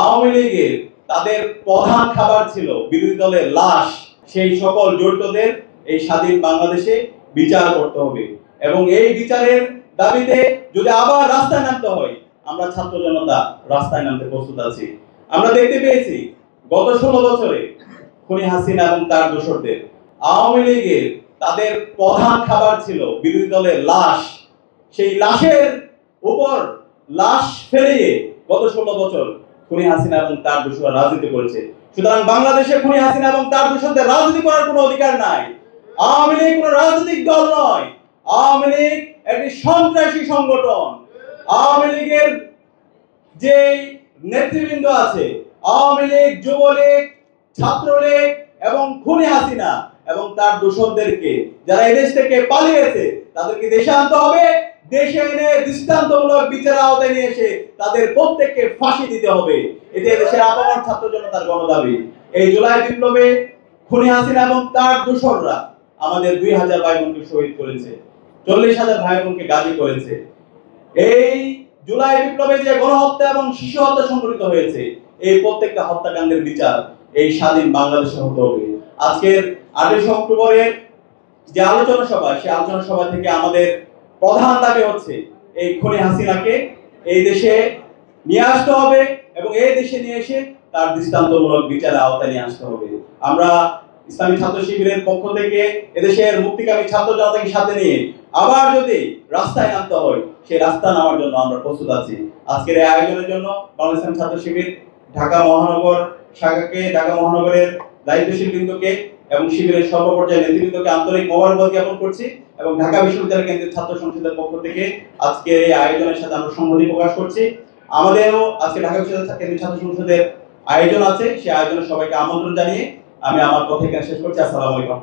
আওয়ামী লীগের তাদের প্রধান খাবার ছিল বিরোধী দলের লাশ। সেই সকল জড়িতদের এই স্বাধীন বাংলাদেশে বিচার করতে হবে এবং এই বিচারের দাবিতে যদি আবার রাস্তায় নামতে হয়, আমরা ছাত্র জনতা রাস্তায় নামতে প্রস্তুত আছি। আমরা দেখতে পেয়েছি গত 16 বছরে খুনি হাসিনা এবং তার দোসরদের আওয়ামী লীগের তাদের প্রধান খাবার ছিল বিরোধী দলের লাশ। সেই লাশের উপর লাশ ফেলিয়ে গত 16 বছর খুনি হাসিনা এবং তার দোসররা রাজনীতি করেছে। সুতরাং বাংলাদেশে খুনি হাসিনা এবং তার দোসরদের রাজনীতি করার কোনো অধিকার নাই। আওয়ামী লীগ কোনো রাজনৈতিক দল নয়। আওয়ামী লীগ একটি সন্ত্রাসী সংগঠন। আওয়ামী লীগের যে নেতৃবৃন্দ আছে, আওয়ামী লীগ, যুবলীগ, ছাত্রলীগ এবং খুনি হাসিনা এবং তার দোসরদেরকে যারা এদেশ থেকে পালিয়েছে তাদেরকে দেশে আনতে হবে। দেশে এনে দৃষ্টান্তমূলক বিচারের আওতায় নিয়ে এসে তাদের প্রত্যেককে ফাঁসি দিতে হবে। এতে দেশের আপামর ছাত্র জনতার গণদাবি। এই জুলাই বিপ্লবে খুনি হাসিনা এবং তার দোসররা আমাদের 2000 ভাই বোনকে শহীদ করেছে, 40,000 ভাই বোনকে গাজী করেছে। এই জুলাই বিপ্লবে যে গণহত্যা এবং শিশু হত্যা সংঘটিত হয়েছে, এই প্রত্যেকটা হত্যাকাণ্ডের বিচার এই স্বাধীন বাংলাদেশে হতে হবে। আজকের 28 অক্টোবরের যে আলোচনা সভা, সেই আলোচনা সভা থেকে আমাদের প্রধান দাবি হচ্ছে এই খুনি হাসিনাকে এই দেশে নিয়ে আসতে হবে এবং এই দেশে নিয়ে এসে তার দৃষ্টান্তমূলক বিচারের আওতায় নিয়ে আসতে হবে। আমরা ইসলামী ছাত্র শিবিরের পক্ষ থেকে এদেশের মুক্তিকামী ছাত্র জনতাকে সাথে নিয়ে আবার যদি রাস্তায় নামতে হয়, সেই রাস্তা নামার জন্য আমরা প্রস্তুত আছি। আজকের এই আয়োজনের জন্য বাংলাদেশ ইসলামী ছাত্র শিবির ঢাকা মহানগর শাখাকে, ঢাকা মহানগরের দায়িত্বশীল বৃন্দকে এবং শিবিরের সর্বপর্যায়ের নেতৃবৃন্দকে আন্তরিক মোবারকবাদ জ্ঞাপন করছি এবং ঢাকা বিশ্ববিদ্যালয় কেন্দ্রীয় ছাত্র সংসদের পক্ষ থেকে আজকে এই আয়োজনের সাথে আমরা সংহতি প্রকাশ করছি। আমাদেরও আজকে ঢাকা বিশ্ববিদ্যালয় কেন্দ্রীয় ছাত্র সংসদের আয়োজন আছে, সেই আয়োজনে সবাইকে আমন্ত্রণ জানিয়ে আমি আমার কথা এখানে শেষ করছি। আসসালামু আলাইকুম।